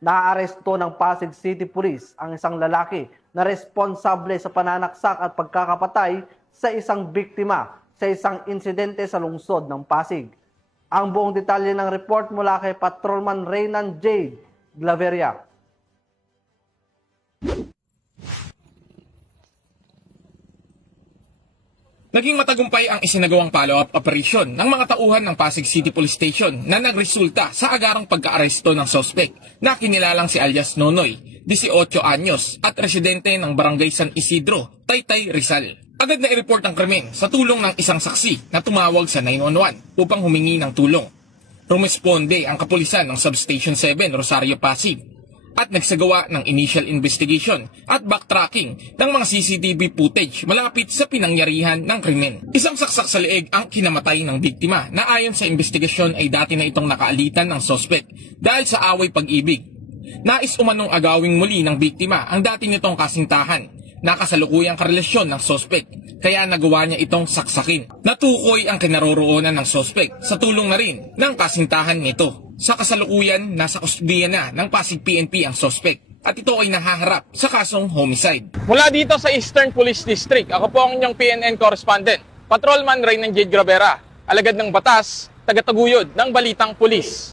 Naaresto ng Pasig City Police ang isang lalaki na responsable sa pananaksak at pagkakapatay sa isang biktima sa isang insidente sa lungsod ng Pasig. Ang buong detalye ng report mula kay Patrolman Reynan J. Glaveria. Naging matagumpay ang isinagawang follow-up operation ng mga tauhan ng Pasig City Police Station na nagresulta sa agarang pagka-aresto ng suspect na kinilalang si alias Nonoy, 18 anyos at residente ng Barangay San Isidro, Taytay, Rizal. Agad na i-report ang krimen sa tulong ng isang saksi na tumawag sa 911 upang humingi ng tulong. Rumesponde ang kapulisan ng Substation 7 Rosario, Pasig at nagsagawa ng initial investigation at backtracking ng mga CCTV footage malapit sa pinangyarihan ng krimen. Isang saksak sa leeg ang kinamatay ng biktima na ayon sa investigasyon ay dati na itong nakaalitan ng suspect dahil sa away pag-ibig. Nais umanong agawing muli ng biktima ang dati nitong kasintahan na kasalukuyang karelasyon ng suspect kaya nagawa niya itong saksakin. Natukoy ang kinaroroonan ng suspect sa tulong na rin ng kasintahan nito. Sa kasalukuyan, nasa kusbiya na ng Pasig PNP ang suspect at ito ay nahaharap sa kasong homicide. Mula dito sa Eastern Police District, ako po ang inyong PNN correspondent, Patrolman Reynan J. Gravera, alagad ng batas, tagataguyod ng Balitang Pulis.